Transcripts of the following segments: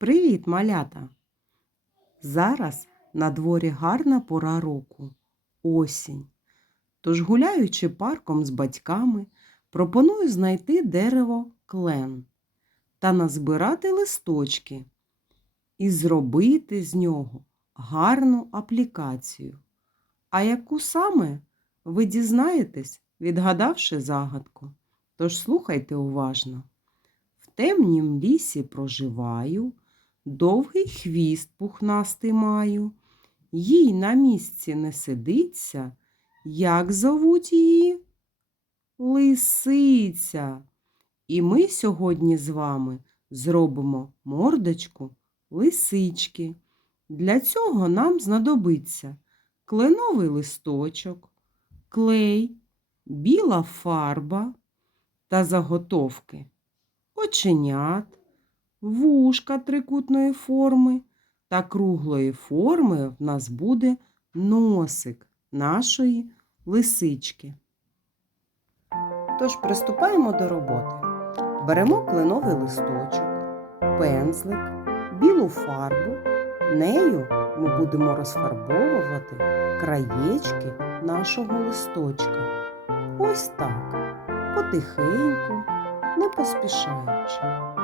Привіт, малята! Зараз на дворі гарна пора року осінь. Тож, гуляючи парком з батьками, пропоную знайти дерево клен та назбирати листочки і зробити з нього гарну аплікацію. А яку саме ви дізнаєтесь, відгадавши загадку. Тож слухайте уважно. В темнім лісі проживаю, довгий хвіст пухнастий маю, їй на місці не сидиться, як зовуть її? Лисиця. І ми сьогодні з вами зробимо мордочку лисички. Для цього нам знадобиться кленовий листочок, клей, біла фарба та заготовки оченят, вушка трикутної форми та круглої форми в нас буде носик нашої лисички. Тож приступаємо до роботи. Беремо кленовий листочок, пензлик, білу фарбу. Нею ми будемо розфарбовувати краєчки нашого листочка. Ось так, потихеньку, не поспішаючи.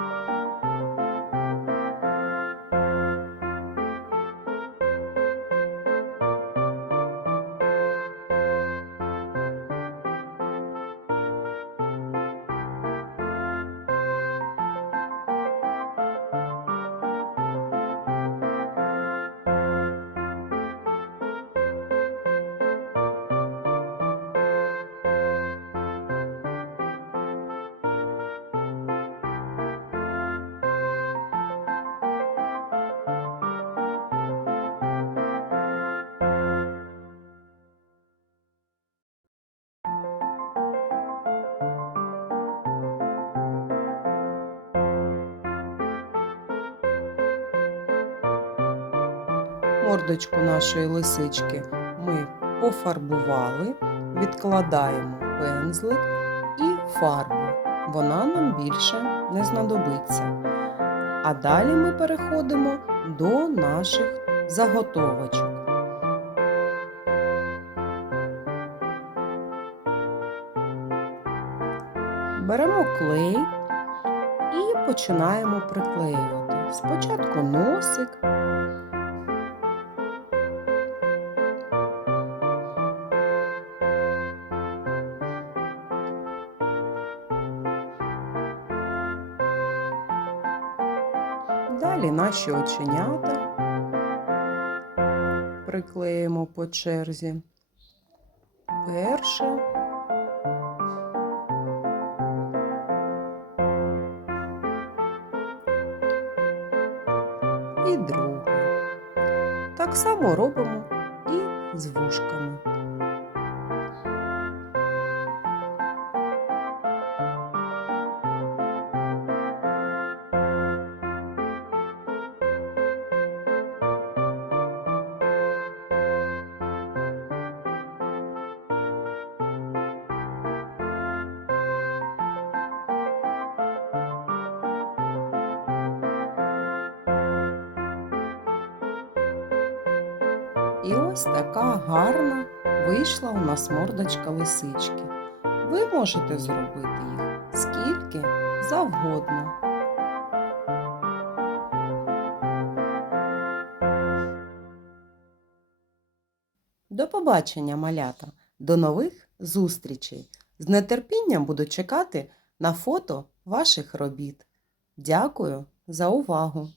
Мордочку нашої лисички ми пофарбували, відкладаємо пензлик і фарбу. Вона нам більше не знадобиться. А далі ми переходимо до наших заготовочок. Беремо клей і починаємо приклеювати. Спочатку носик, Далі наші оченята приклеїмо по черзі. Перше. І друге. Так само робимо і з вушками. І ось така гарна вийшла у нас мордочка лисички. Ви можете зробити їх скільки завгодно. До побачення, малята! До нових зустрічей! З нетерпінням буду чекати на фото ваших робіт. Дякую за увагу!